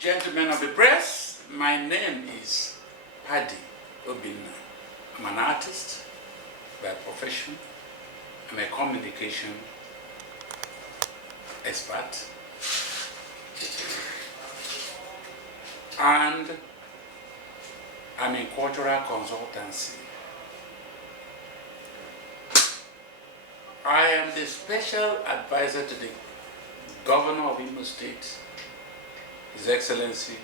Gentlemen of the press, my name is Paddy Obinna. I'm an artist by profession. I'm a communication expert. And I'm in cultural consultancy. I am the special advisor to the Governor of Imo State, His Excellency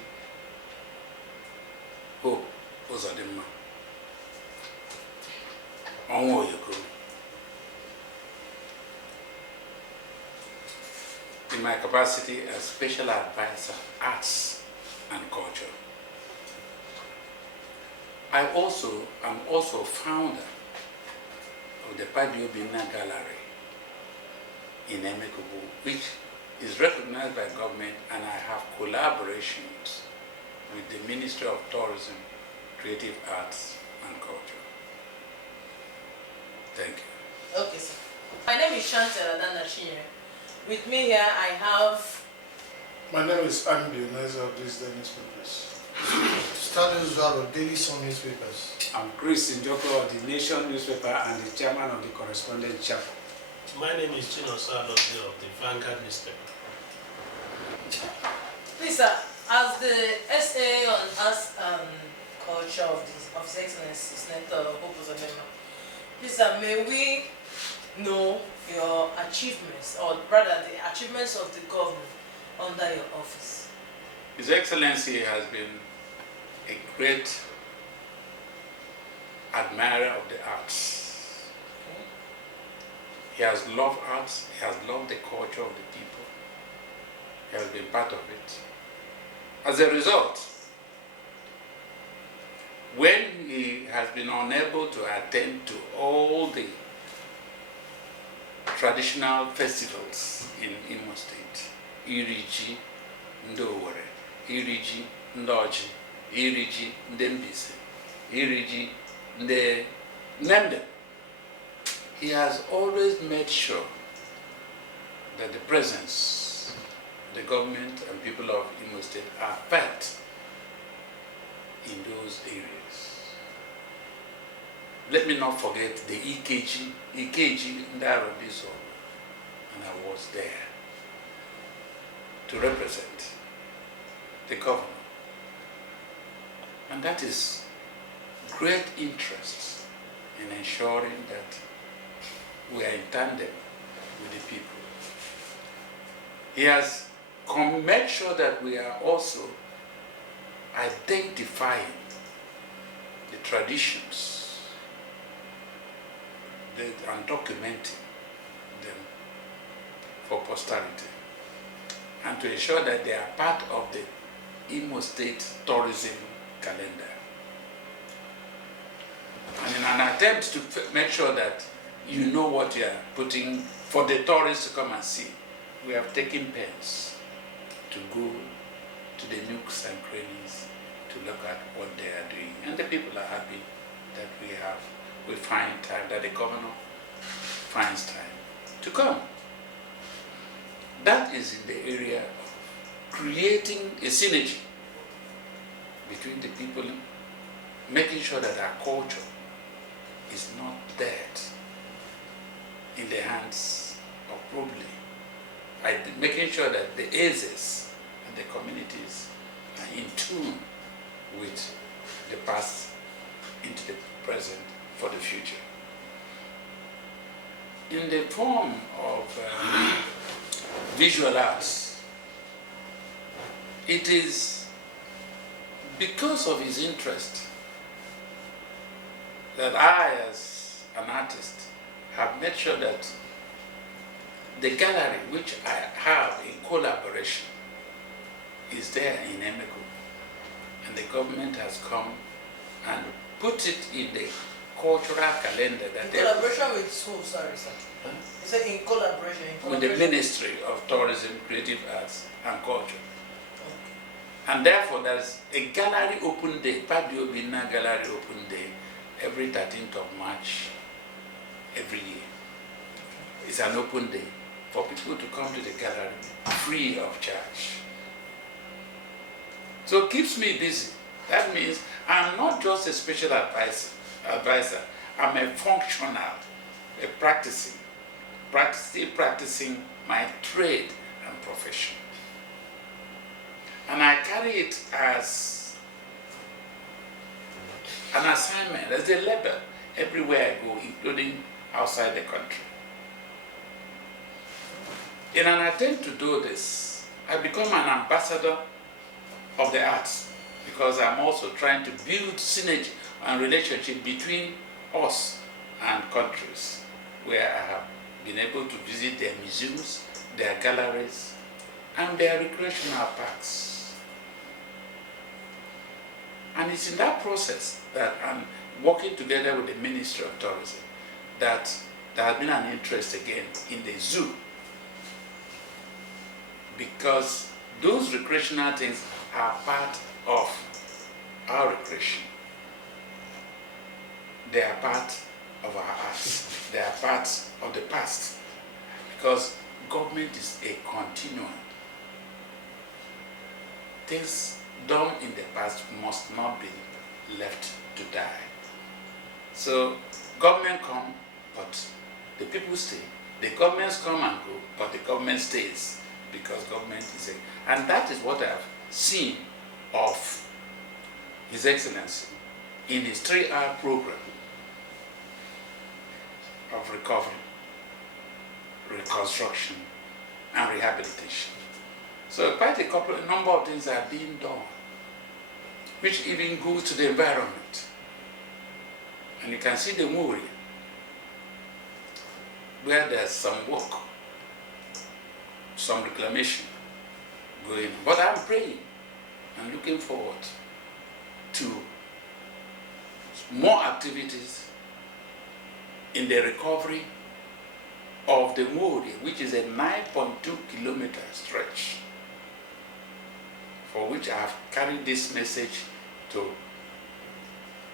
Hope Uzodimma Onwoyoko. In my capacity as special advisor, arts and culture. I'm also founder of the Paddy Obinna Gallery in Emekubu, which is recognized by government, and I have collaborations with the Ministry of Tourism, Creative Arts and Culture. Thank you. Okay, sir. My name is Nda. With me here I have... My name is Nda Paddy of these newspapers. Studies of Daily Sun newspapers. I'm Chris Njoko of the Nation newspaper and the chairman of the correspondent chapter. My name is Chinoso Alozio of the Vanguard newspaper. Please, sir, as the SA on Arts and Culture of His Excellency Senator Hope Uzodimma, please, sir, may we know your achievements, or rather the achievements of the government under your office? His Excellency has been a great admirer of the arts. Okay. He has loved arts, he has loved the culture of the people. He has been part of it. As a result, when he has been unable to attend to all the traditional festivals in Imo State, Iriji, Ndowere, Iriji, Ndoji, Iriji, Ndembise, Iriji, Nde, he has always made sure that the presence, the government and people of Imo State are felt in those areas. Let me not forget the EKG Ndarobiso, and I was there to represent the governor. And that is great interest in ensuring that we are in tandem with the people. He has made sure that we are also identifying the traditions and documenting them for posterity, and to ensure that they are part of the Imo State tourism calendar. And in an attempt to make sure that you know what you are putting for the tourists to come and see, we have taken pains to go to the nooks and crannies to look at what they are doing. And the people are happy that we find time, that the governor finds time to come. That is in the area of creating a synergy between the people, making sure that our culture is not dead in the hands of probably, making sure that the AZEs and the communities are in tune with the past into the present for the future. In the form of visual arts, it is because of his interest that I, as an artist, have made sure that the gallery, which I have in collaboration, is there in Emekubu. And the government has come and put it in the cultural calendar. That in collaboration with who, sorry, sir? Huh? You said in collaboration, with the Ministry of Tourism, Creative Arts and Culture. Okay. And therefore there's a gallery open day, Paddy Obinna Gallery open day, every 13th of March every year. It's an open day for people to come to the gallery free of charge. So it keeps me busy. That means I'm not just a special advisor. I'm a functional, a still practicing my trade and profession. And I carry it as an assignment, as a label, everywhere I go, including outside the country. In an attempt to do this, I become an ambassador of the arts because I'm also trying to build synergy and relationship between us and countries where I have been able to visit their museums, their galleries, and their recreational parks. And it's in that process that I'm working together with the Ministry of Tourism that there has been an interest again in the zoo, because those recreational things are part of our recreation. They are part of our arts. They are part of the past, because government is a continuum. Things done in the past must not be left to die. So government come, but the people stay. The governments come and go, but the government stays, because government is a... And that is what I've seen of His Excellency in his 3-hour program of recovery, reconstruction, and rehabilitation. So quite a number of things are being done, which even go to the environment. And you can see the Muri, where there's some work, some reclamation going on. But I'm praying and looking forward to more activities in the recovery of the Muri, which is a 9.2 kilometer stretch, for which I have carried this message to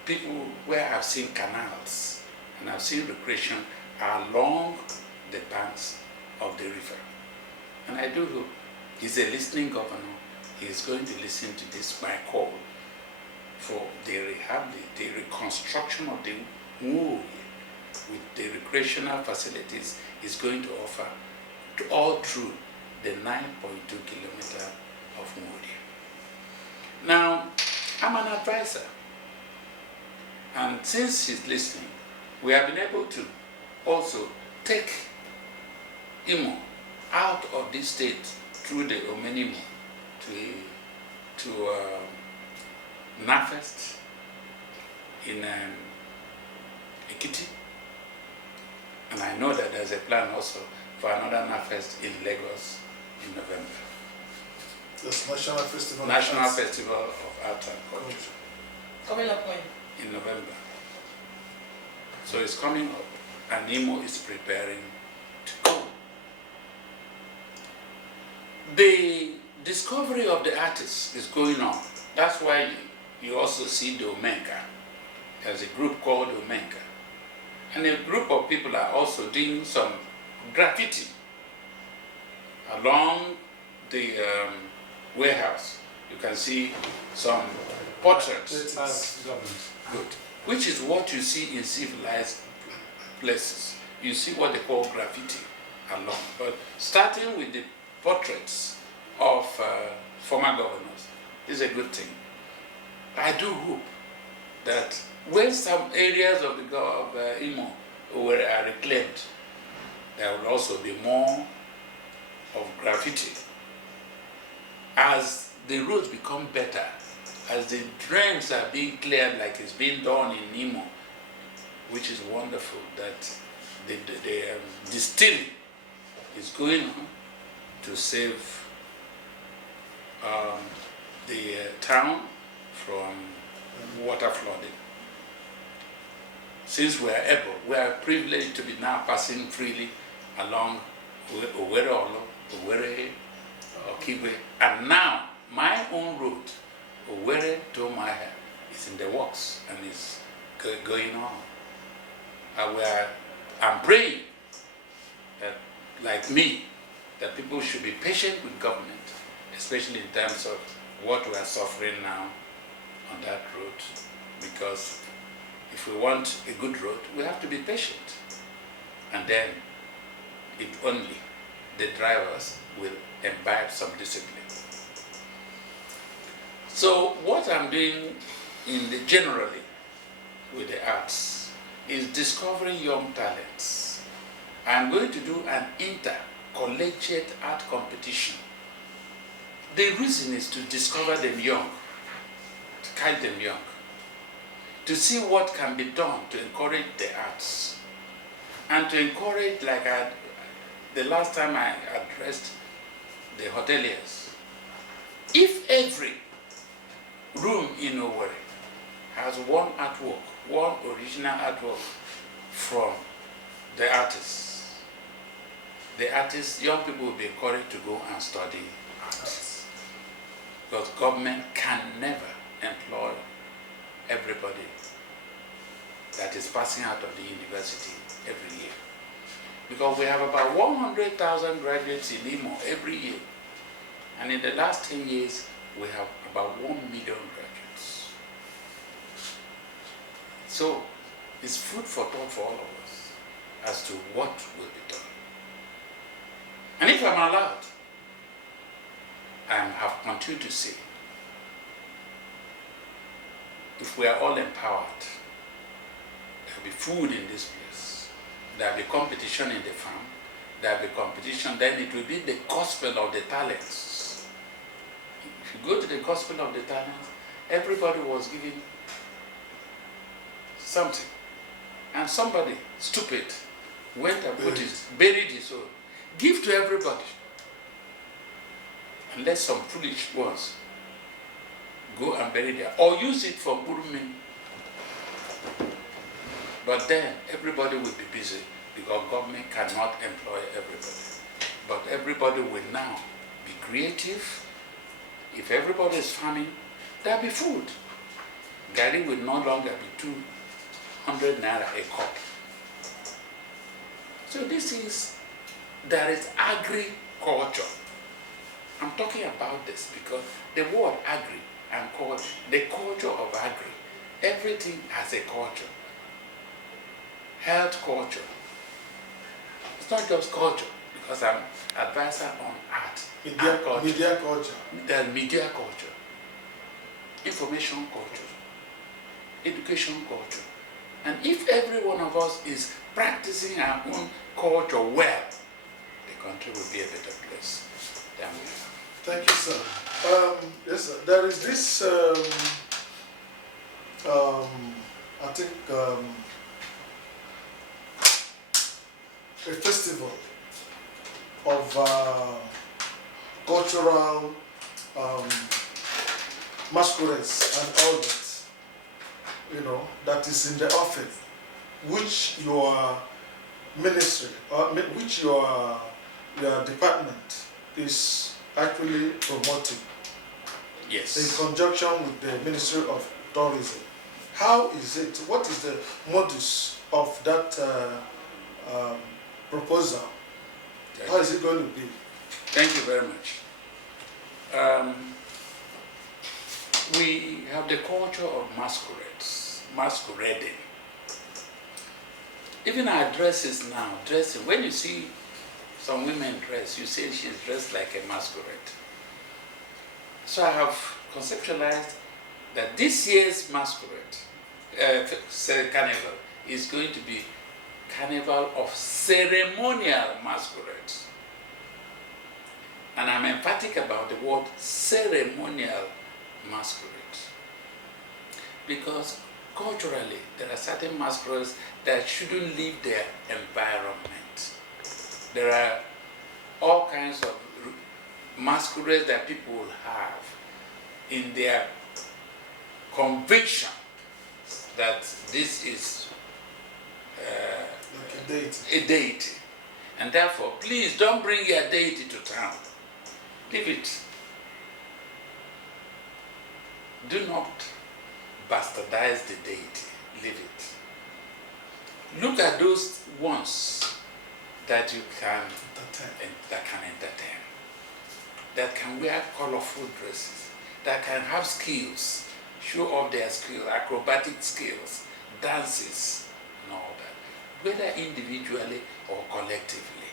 people where I've seen canals and I've seen recreation along the banks of the river. And I do hope he's a listening governor. He is going to listen to this, my call for the reconstruction of the Muri with the recreational facilities is going to offer all through the 9.2 kilometer of Muri. Now, I'm an advisor, and since he's listening, we have been able to also take Imo out of this state through the Omenimo to Nafest in Ekiti, and I know that there's a plan also for another Nafest in Lagos in November. This National Festival National Festival of Art and Culture. Coming up when? In November. So it's coming up, and Imo is preparing to go. The discovery of the artists is going on. That's why you also see the Omenka. There's a group called Omenka. And a group of people are also doing some graffiti along the warehouse. You can see some portraits. Good. Which is what you see in civilized places. You see what they call graffiti along. But starting with the portraits of former governors is a good thing. I do hope that when some areas of the Imo are reclaimed, there will also be more of graffiti. As the roads become better, as the drains are being cleared like it's being done in Imo, which is wonderful, that the distilling is going on to save the town from water flooding. Since we are privileged to be now passing freely along Owerri, Owerri, Okigwe, and now my own route, Owerri to Maha, is in the works and is going on. I'm praying that, like me, that people should be patient with government, especially in terms of what we are suffering now on that road, because if we want a good road, we have to be patient. And then, if only the drivers will imbibe some discipline. So what I'm doing generally with the arts is discovering young talents. I'm going to do an intercollegiate art competition. The reason is to discover them young, to catch them young, to see what can be done to encourage the arts, and to encourage, like the last time I addressed the hoteliers. If every room in Owerri has one artwork, one original artwork from the artists, young people will be encouraged to go and study arts. Because government can never employ everybody that is passing out of the university every year. Because we have about 100,000 graduates in Imo every year. And in the last 10 years, we have about 1 million graduates. So it's food for thought for all of us as to what will be done. And if I'm allowed, I have continued to say, if we are all empowered, there will be food in this place, there will be competition in the farm, there will be competition, then it will be the gospel of the talents. If you go to the gospel of the talents, everybody was given something. And somebody, stupid, went and buried his own. Give to everybody. And let some foolish ones go and bury there. Or use it for Burumin. But then everybody will be busy because government cannot employ everybody. But everybody will now be creative. If everybody is farming, there will be food. Gari will no longer be 200 naira a cup. So there is agriculture. I'm talking about this because the word agri and culture, the culture of agri, everything has a culture. Health culture. It's not just culture, because I'm advisor on art. Media culture. There's media culture, information culture, education culture. And if every one of us is practicing our own culture well, the country will be a better place than we are. Thank you, sir. Yes, sir. There is this, I think, a festival of cultural masquerades and all that, that is in the office, which your ministry, or which your department is actually promoting. Yes. In conjunction with the Ministry of Tourism. How is it? What is the modus of that proposal? How is it going to be? Thank you very much. We have the culture of masquerading. Even our dresses now, when you see some women dress, you say she's dressed like a masquerade. So I have conceptualized that this year's masquerade, carnival, is going to be carnival of ceremonial masquerades. And I'm emphatic about the word ceremonial masquerade. Because culturally, there are certain masquerades that shouldn't leave their environment. There are all kinds of masquerades that people will have in their conviction that this is like a deity. And therefore, please don't bring your deity to town. Leave it. Do not bastardize the deity. Leave it. Look at those ones that you can entertain, that can wear colorful dresses, that can have skills, show off their skills, acrobatic skills, dances, and all that, whether individually or collectively,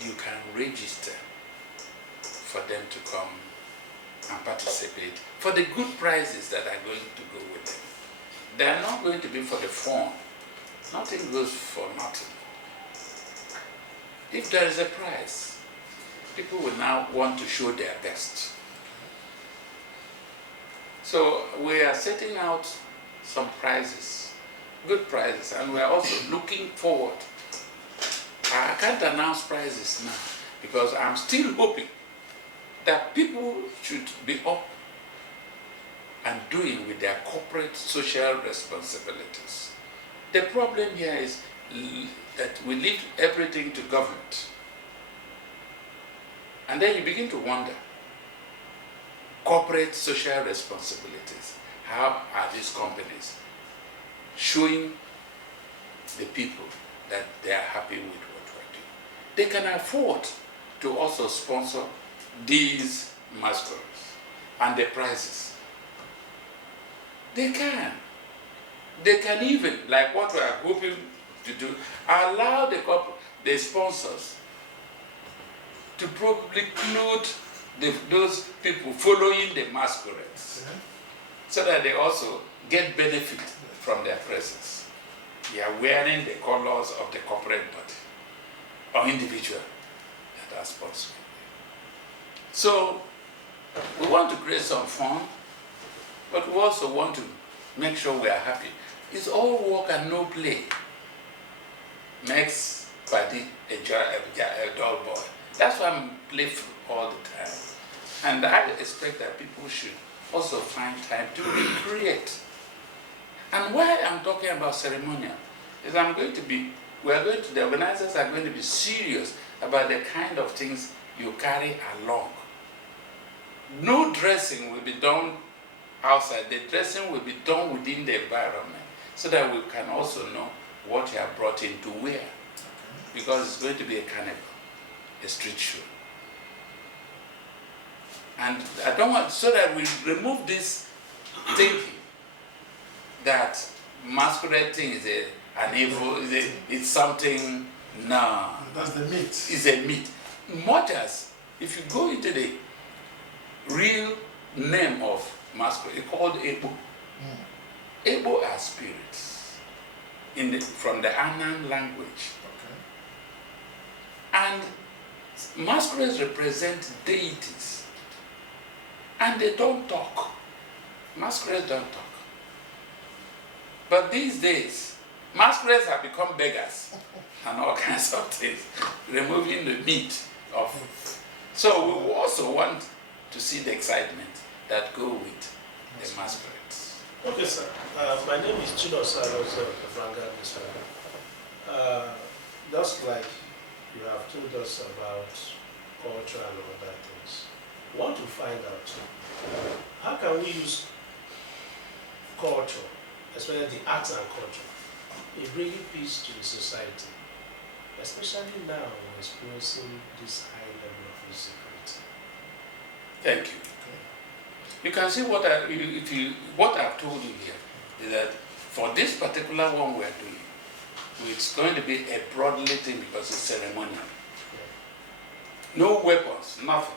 you can register for them to come and participate for the good prizes that are going to go with them. They are not going to be for the fun. Nothing goes for nothing. If there is a prize, people will now want to show their best. So we are setting out some prizes, good prizes, and we are also looking forward. I can't announce prizes now because I'm still hoping that people should be up and doing with their corporate social responsibilities. The problem here is that we leave everything to government. And then you begin to wonder, corporate social responsibilities, how are these companies showing the people that they are happy with what we're doing? They can afford to also sponsor these masquerades and the prizes. They can. They can even, like what we are hoping to do, allow the sponsors to probably include those people following the masquerades, so that they also get benefit from their presence. They are wearing the colors of the corporate body or individual that are sponsoring. So we want to create some fun, but we also want to make sure we are happy. It's all work and no play. Makes Paddy a dull boy. That's why I'm playful all the time. And I expect that people should also find time to recreate. And why I'm talking about ceremonial is the organizers are going to be serious about the kind of things you carry along. No dressing will be done outside. The dressing will be done within the environment so that we can also know what you have brought in to wear. Because it's going to be a carnival, a street show. And I don't want, so that we remove this thinking that masquerade thing is an evil, it's something, no. That's the myth. It's a myth. Much as, if you go into the real name of masquerade, it's called Ebo. Ebo are spirits from the Anan language. And masquerades represent deities. And they don't talk. Masquerades don't talk. But these days, masquerades have become beggars and all kinds of things, removing the meat of. So we also want to see the excitement that go with the masquerades. Okay, sir. My name is Nda Paddy of the Vanguard newspaper. Just like you have told us about culture and other things, we want to find out how can we use culture, especially the arts and culture, in bringing peace to the society, especially now we're experiencing this high level of insecurity. Thank you. You can see what I've told you here is that for this particular one we're doing, it's going to be a broadly thing because it's ceremonial. No weapons, nothing.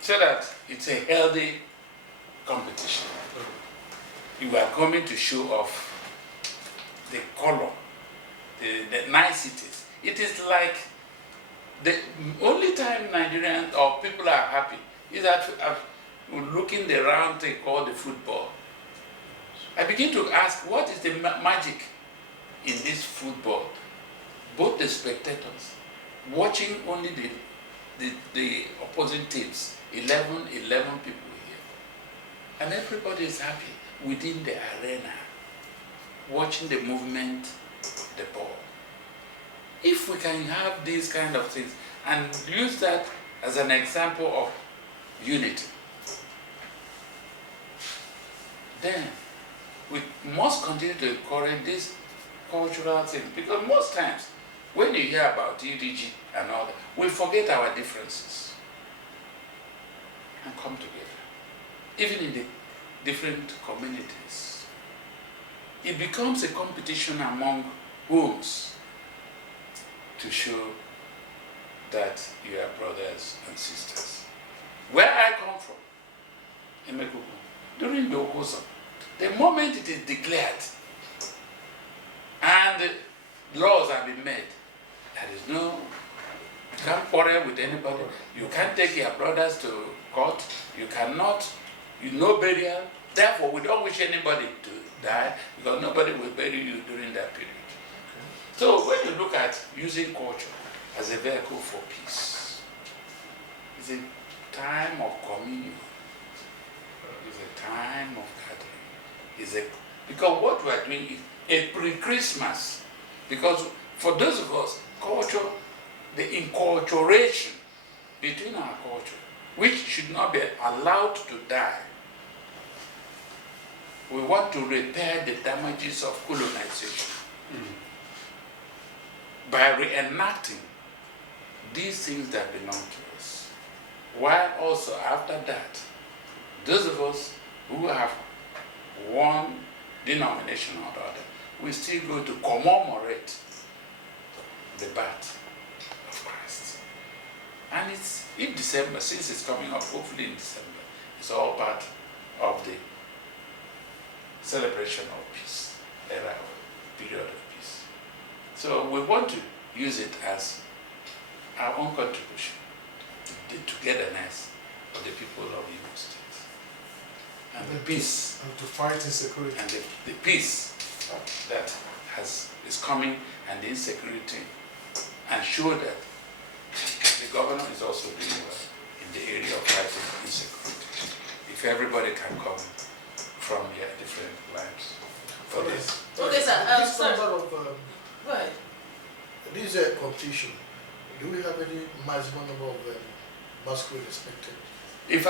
So that it's a healthy competition. You are coming to show off the color, the niceties. It is like the only time Nigerians or people are happy is that looking the round thing called the football. I begin to ask, what is the magic in this football? Both the spectators, watching only the opposing teams, 11 people here. And everybody is happy within the arena, watching the movement, the ball. If we can have these kind of things and use that as an example of unity, then we must continue to encourage this cultural thing, because most times when you hear about UDG and all that, we forget our differences and come together. even in the different communities. It becomes a competition among homes to show that you are brothers and sisters. Where I come from, in Mekuku, during the Okoso, the moment it is declared and laws have been made, there is no, you can't quarrel with anybody, you can't take your brothers to court, you cannot, no burial. Therefore, we don't wish anybody to die because nobody will bury you during that period. So when you look at using culture as a vehicle for peace, it's a time of communion, it's a time of gathering, because what we are doing is a pre-Christmas, because for those of us, culture, the inculturation between our culture, which should not be allowed to die. We want to repair the damages of colonization by reenacting these things that belong to us. While also after that, those of us who have one denomination or the other, we still go to commemorate the birth of Christ. And it's in December, since it's coming up, hopefully in December, it's all part of the celebration of peace, era of period of peace. So we want to use it as our own contribution to the togetherness of the people of Imo State. And the peace. And to fight insecurity. And the peace that is coming and the insecurity, and show that the governor is also doing well in the area of fighting insecurity. If everybody can come from their different lives for this. Okay, sir. This comes out of Go ahead. this competition. Do we have any maximum number of masquerade expected? If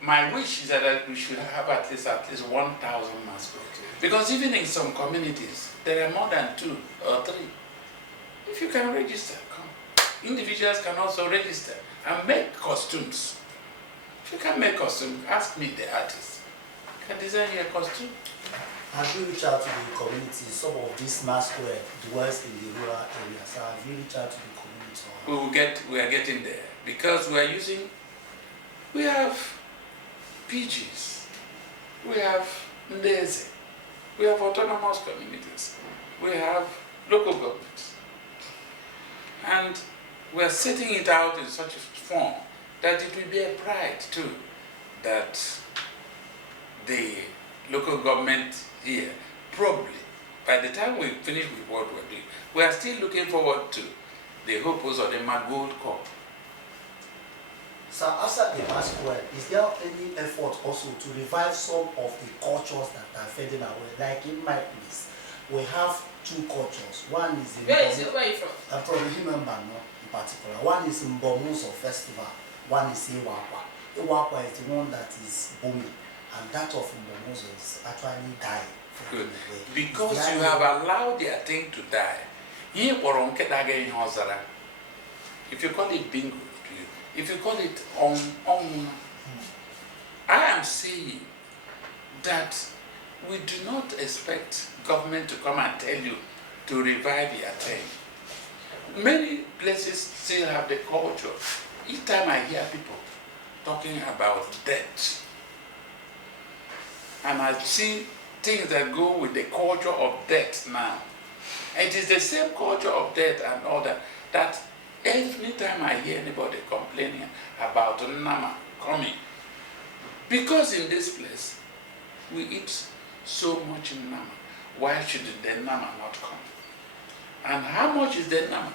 my wish is that we should have at least 1,000 masquerades, because even in some communities there are more than 2 or 3. If you can register, come. Individuals can also register and make costumes. If you can make costumes, ask me, the artist. Can design your costume. Have you reached out to the community? Some of these masquerade dwells in the rural areas. So have you reached out to the community? We are getting there because we have PGs, we have Ndeze, we have autonomous communities, we have local governments, and we are setting it out in such a form that it will be a pride too that the local government here, probably, by the time we finish with what we're doing, we are still looking forward to the Hopos or the Gold Cup. So after the masquerade, is there any effort also to revive some of the cultures that are fading away? Like in my place, we have 2 cultures. One is in Where are you from? I'm from Himemba, in particular. One is in Bomuso Festival, one is Iwakwa. Iwakwa is the one that is booming, and that of Bomuso is actually dying. Good. Because you have allowed their thing to die. If you call it bingo, if you call it I am saying that we do not expect government to come and tell you to revive your thing. Many places still have the culture. Each time I hear people talking about death, and I see things that go with the culture of death now. It is the same culture of death and all that, that every time I hear anybody complaining about Nama coming, because in this place we eat so much Nama, why should the Nama not come? And how much is the Nama?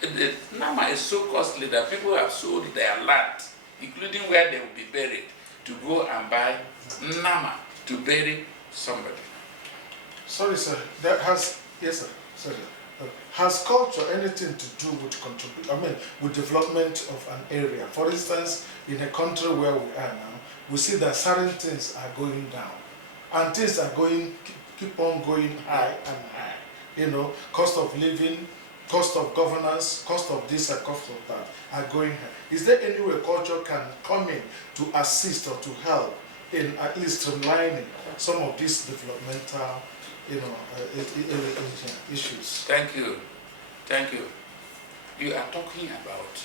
The Nama is so costly that people have sold their land, including where they will be buried, to go and buy Nama to bury somebody. Sorry, sir. Yes, sir. Sorry. Has culture anything to do with with development of an area? For instance, in a country where we are now, we see that certain things are going down, and things are keep on going high and high. Cost of living cost of governance, cost of this and cost of that are going high. Is there any way culture can come in to assist or to help in at least streamlining some of these developmental, issues? Thank you. Thank you. You are talking about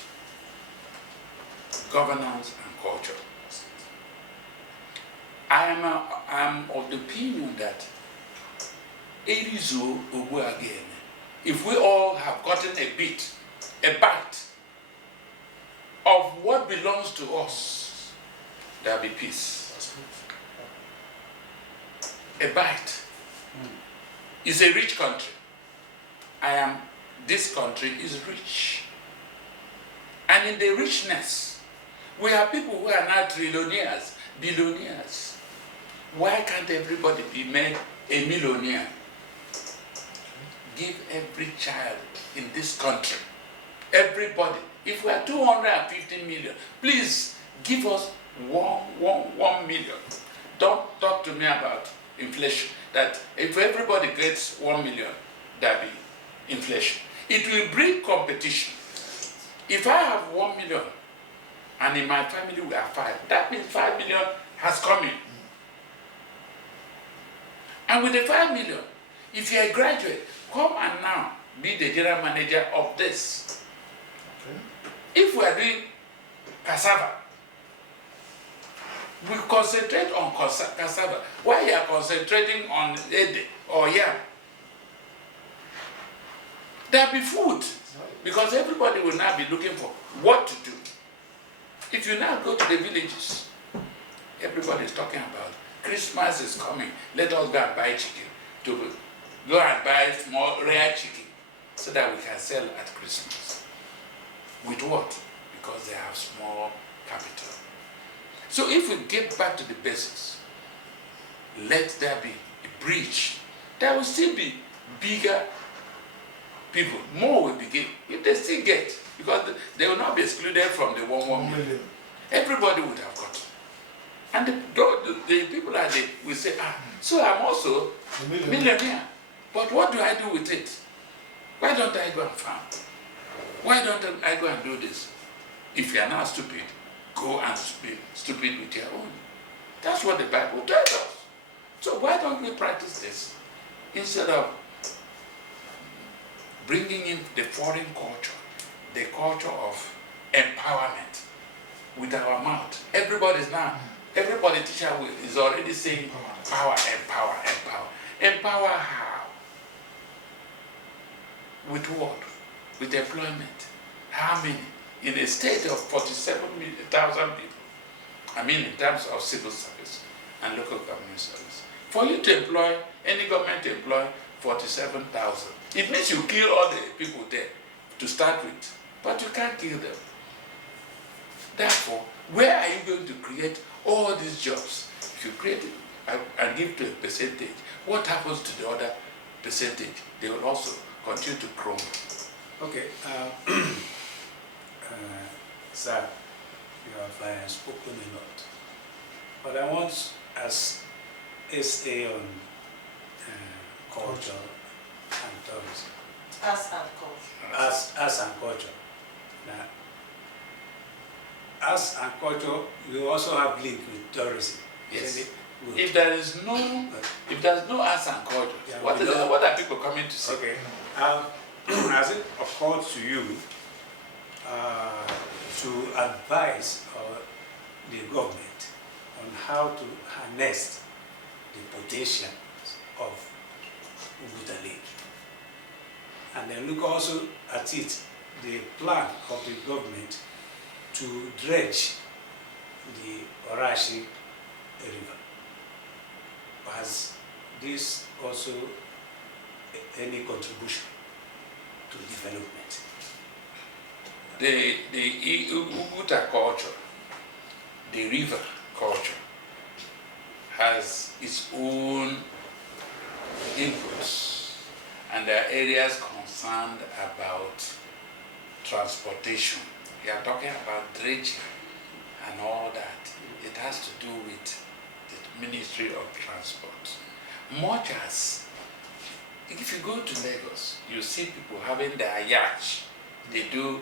governance and culture. I am of the opinion that Erizo Obu again, if we all have gotten a bite of what belongs to us, there'll be peace. A bite. It's a rich country. This country is rich. And in the richness, we have people who are now trillionaires, billionaires. Why can't everybody be made a millionaire? Give every child in this country, everybody, if we are 250 million, please give us 1 million. Don't talk to me about inflation, that if everybody gets 1 million, that'll be inflation. It will bring competition. If I have 1 million, and in my family we are 5, that means 5 million has come in. And with the 5 million, if you're a graduate, come and now be the general manager of this. Okay. If we are doing cassava, we concentrate on cassava. Why you are concentrating on ede or yam? There'll be food, because everybody will now be looking for what to do. If you now go to the villages, everybody is talking about Christmas is coming. Let us go and buy chicken. To go and buy small rare chicken so that we can sell at Christmas. With what? Because they have small capital. So if we get back to the basics, let there be a bridge. There will still be bigger people. More will be given. If they still get, because they will not be excluded from the 1 million. Everybody would have got. And the people are there will say, so I'm also a millionaire. But what do I do with it? Why don't I go and farm? Why don't I go and do this? If you are not stupid, go and be stupid with your own. That's what the Bible tells us. So why don't we practice this instead of bringing in the foreign culture, the culture of empowerment with our mouth? Every politician is already saying power, empower, empower. Empower how? With what? With employment. How many? In a state of 47,000 people. I mean in terms of civil service and local government service. For you to employ, any government to employ 47,000, it means you kill all the people there to start with. But you can't kill them. Therefore, where are you going to create all these jobs? If you create it and give to a percentage, what happens to the other percentage? They will also continue to crumble. Okay, sir, you have spoken a lot. But I want, as SA on culture and tourism. Arts and culture. Arts and culture. Now, arts and culture, you also have link with tourism. Yes. If there is no arts and culture, Yeah, what are people coming to see? Okay. Has it occurred to you to advise the government on how to harness the potential of Uguta Lake? And then look also at it, the plan of the government to dredge the Orashi River. Has this also any contribution to development? The Uguta culture, the river culture, has its own inputs, and there are areas concerned about transportation. We are talking about dredging and all that. It has to do with the Ministry of Transport. Much as If you go to Lagos, you see people having their yacht. They do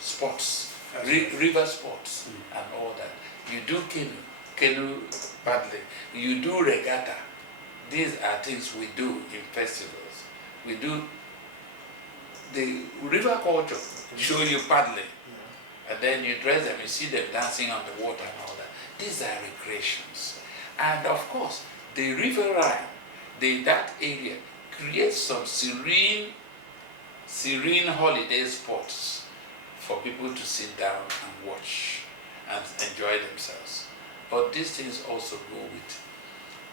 sports, river sports, and all that. You do canoe paddling. You do regatta. These are things we do in festivals. We do the river culture. Show you paddling, and then you dress them. You see them dancing on the water and all that. These are recreations, and of course, the riverine, that area creates some serene holiday spots for people to sit down and watch and enjoy themselves. But these things also go with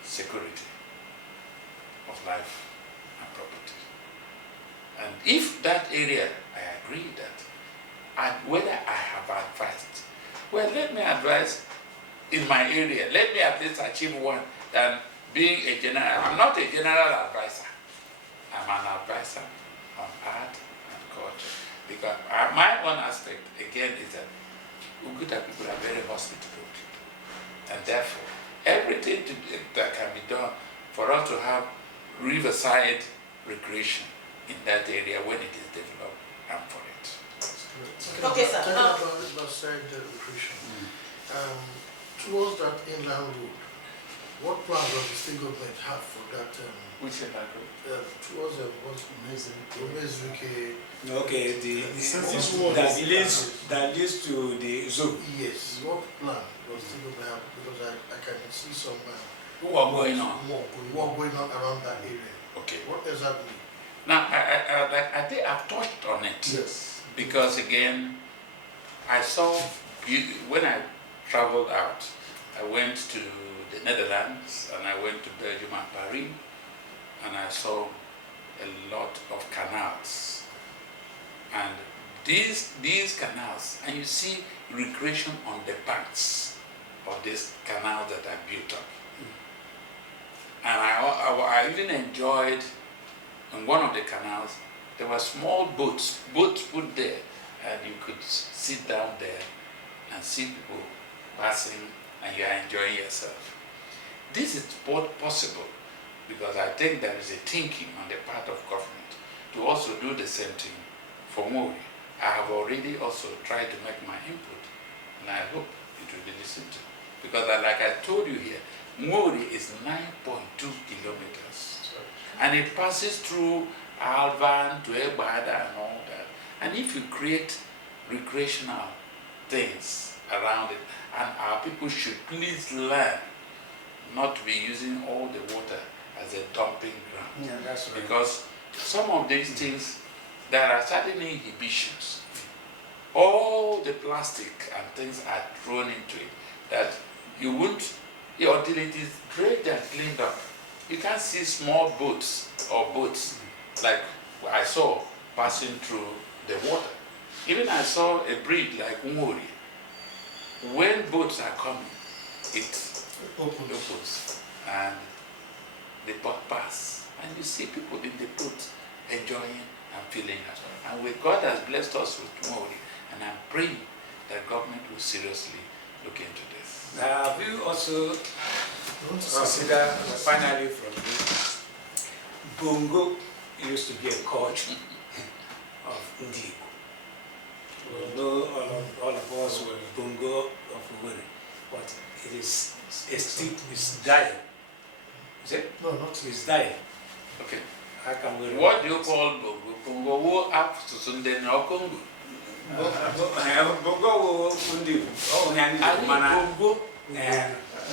security of life and property. And if that area, I agree that, and whether I have advised, well, let me advise in my area, let me at least achieve one than being a general. I'm not a general advisor. I'm an advisor on art and culture. Because my one aspect, again, is that Uguta people are very hospitable people. And therefore, everything that can be done for us to have riverside recreation in that area when it is developed, I'm for it. Okay, sir. Talking about riverside recreation. Towards that inland road, what plans does the state government have for that? Which is like Towards what's Mezrike? Okay, census that leads to the zoo. Yes. What plan does the state government have? Because I can see some who are going on. work going on around that area. Okay. What exactly? Now, I think I've touched on it. Yes. Because again, I saw, when I traveled out, I went to the Netherlands and I went to Belgium and Paris, and I saw a lot of canals. And these canals, and you see recreation on the banks of these canals that are built up. And I even enjoyed, on one of the canals, there were small boats put there, and you could sit down there and see people passing, and you are enjoying yourself. This is both possible because I think there is a thinking on the part of government to also do the same thing for Mori. I have already also tried to make my input, and I hope it will be listened to. Because like I told you here, Mori is 9.2 kilometers. And it passes through Alvan to Ebada and all that. And if you create recreational things around it, and our people should please learn not to be using all the water as a dumping ground. Yeah, that's right. Because some of these things, there are certain inhibitions. All the plastic and things are thrown into it that you won't, until it is dredged and cleaned up. You can't see small boats or boats like I saw passing through the water. Even I saw a breed like Mori. When boats are coming, it opens and the boat pass. And you see people in the boat enjoying and feeling that. And God has blessed us with Mori. And I'm praying that government will seriously look into this. Have you also considered, finally from this, Bongo used to be a culture of Ndigo. All of us were Bongo of Uwere, but it is it's dying. Is it? No, not It's dying. Okay. How can we? What do you call Bongo? Bongo wo up to Sunday no Congo. Bongo wo Ndigo. Oh, Bongo.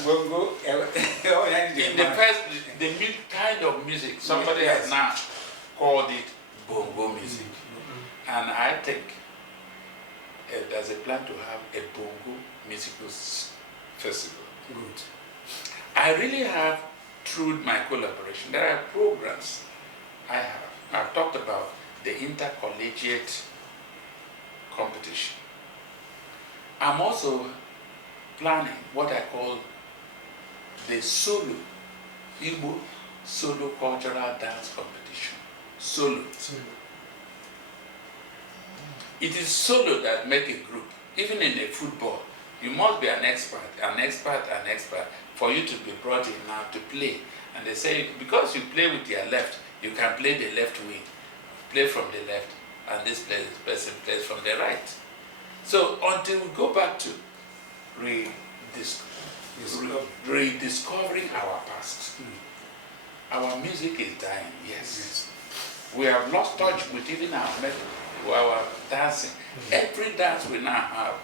Bongo. In the first, the kind of music, somebody has now called it bongo music. And I think there's a plan to have a bongo musical festival. Good. I really have, through my collaboration, there are programs I've talked about the intercollegiate competition. I'm also planning what I call the solo, Igbo solo cultural dance competition. Solo. It is solo that make a group. Even in a football, you must be an expert for you to be brought in now to play. And they say, because you play with your left, You can play the left wing, play from the left, and this person plays from the right. So until we go back to rediscovering our past, our music is dying, yes. We have lost touch with even our dancing. Every dance we now have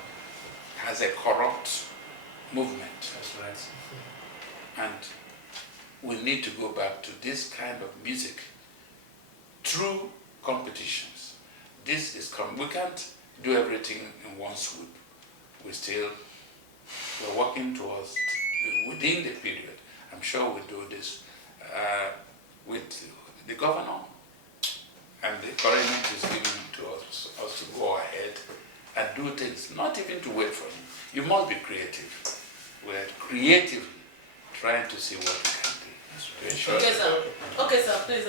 has a corrupt movement. That's right. And we need to go back to this kind of music through competitions. This is we can't do everything in one swoop. We're working towards within the period. I'm sure we'll do this with the governor, and the encouragement is given to us to go ahead and do things, not even to wait for him. You must be creative. We're creatively trying to see what we can do to ensure Okay, sir. Okay, sir, please,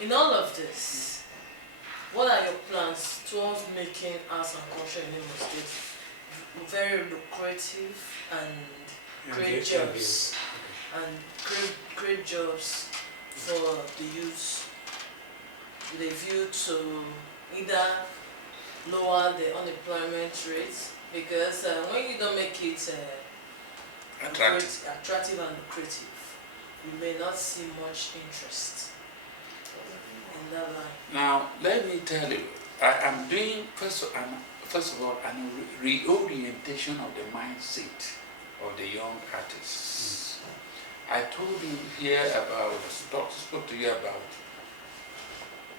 in all of this, what are your plans towards making arts and culture in Imo State very lucrative and create jobs create jobs for the youth with a view to either lower the unemployment rate, because when you don't make it attractive and lucrative, you may not see much interest in that line. Now, let me tell you, I am doing, first of all, a reorientation of the mindset of the young artists. I told you here spoke to you about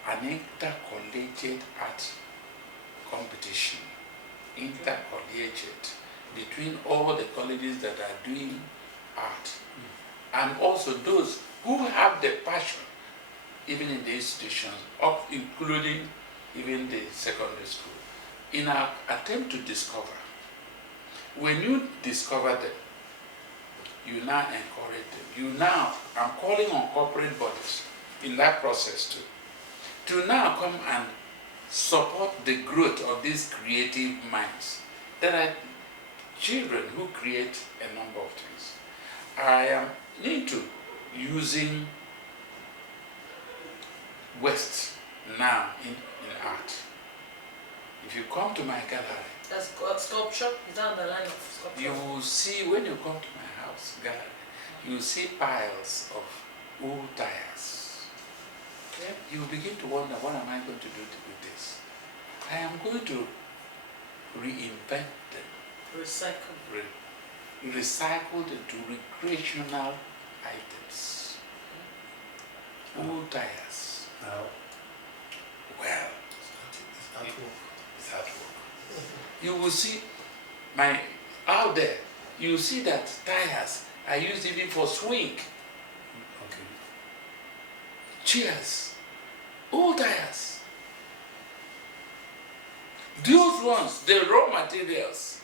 an intercollegiate art competition, intercollegiate, between all the colleges that are doing art, and also those who have the passion, even in the institutions, including even the secondary school, in our attempt to discover. When you discover them, you now encourage them. I'm calling on corporate bodies in that process too, to now come and support the growth of these creative minds. There are children who create a number of things. I am into using West now in art. If you come to my gallery, that's sculpture. Is that the line of sculpture? you will see, when you come to my house gallery, you will see piles of old tires. Okay. You will begin to wonder, what am I going to do with this? I am going to reinvent them. Recycled into recreational items. Old tires. Now, Well, It's at work. it's at work. You will see out there, you will see that tires are used even for swing, okay. chairs, old tires. Those ones, the raw materials,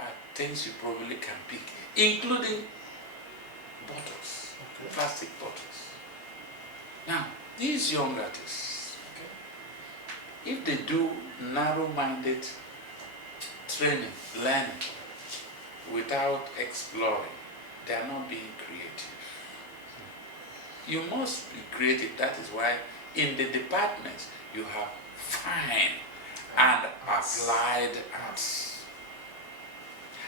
are things you probably can pick, including bottles, plastic bottles. Now, these young artists, if they do narrow-minded training, learning, without exploring, they are not being creative. You must be creative. That is why in the departments you have fine and applied arts.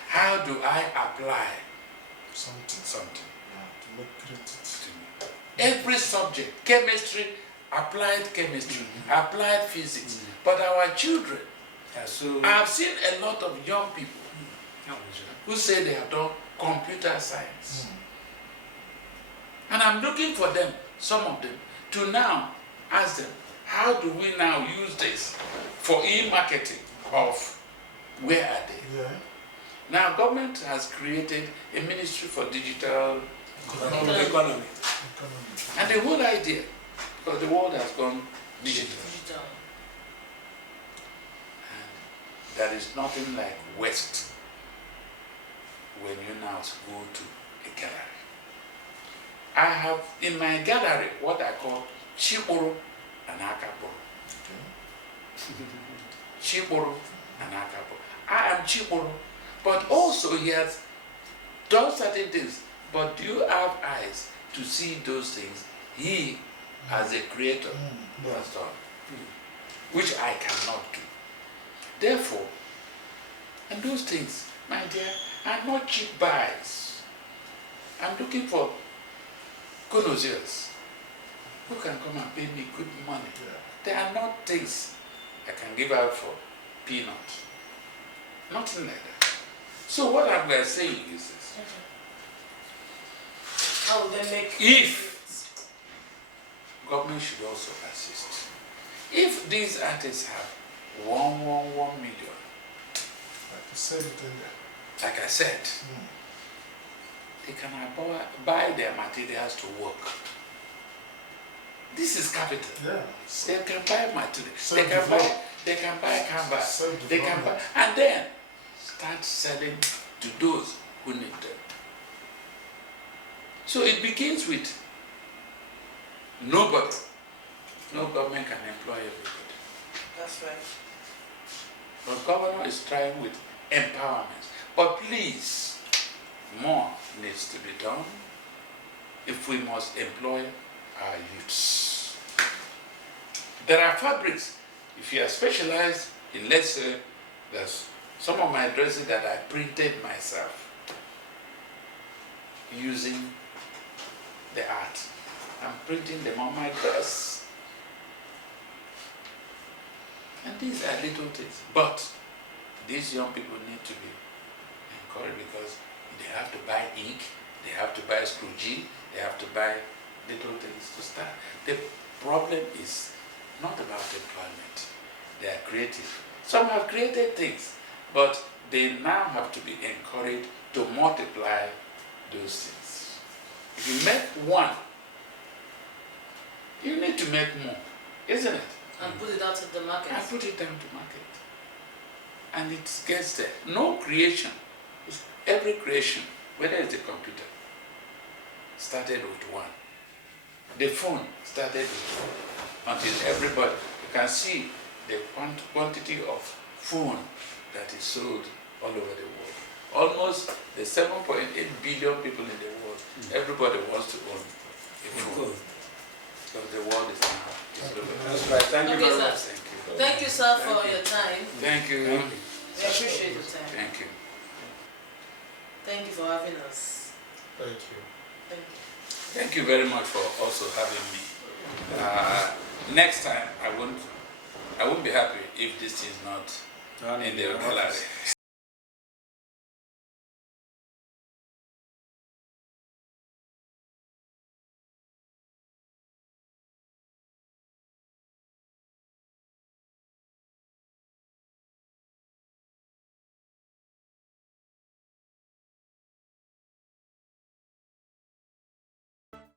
How do I apply something? To make creative. Every subject, chemistry, applied chemistry, applied physics. But our children, I've seen a lot of young people who say they have done computer science. And I'm looking for them, some of them, to now ask them, how do we now use this for e-marketing of where are they? Yeah. Now government has created a ministry for digital Economy. and the whole idea, because the world has gone digital. And there is nothing like West when you now go to a gallery. I have in my gallery what I call Chiboro and Akaboro. Chiboro and Akaboro. I am Chiboro, but also he has done certain things. But do you have eyes to see those things? He as a creator Yeah. has done, which I cannot do. Therefore, and those things, my dear, are not cheap buys. I'm looking for connoisseurs who can come and pay me good money. Yeah. They are not things I can give out for peanuts. Nothing like that. So what I'm saying is this. How will they make If government should also assist. If these artists have 1 million, Like you said it in there. like I said, they can buy their materials to work. This is capital. Yeah. They can buy materials. They can buy canvas. They can buy, Self-development. and then start selling to those who need them. So it begins with nobody. No government can employ everybody. That's right. But governor is trying with empowerment. But please, more needs to be done if we must employ our youths. There are fabrics. If you are specialized in, let's say, there's some of my dresses that I printed myself using the art. I'm printing them on my dress. And these are little things. But these young people need to be encouraged because they have to buy ink, they have to buy screwgee, they have to buy little things to start. The problem is not about employment. They are creative. Some have created things, but they now have to be encouraged to multiply those things. If you make one, you need to make more, isn't it? And put it out to the market. I put it down to market. And it gets there. No creation, every creation, whether it's a computer, started with one. The phone started with one. Until everybody, you can see the quantity of phone that is sold all over the world. Almost the 7.8 billion people in the world, everybody wants to own a phone. So the world is now. That's right. Thank you Okay, very sir. much. Thank you. Thank you, sir, for your time. Thank you. We appreciate your time. Thank you. Thank you for having us. Thank you. Thank you. Thank you very much for also having me. Next time, I won't be happy if this is not in the gallery.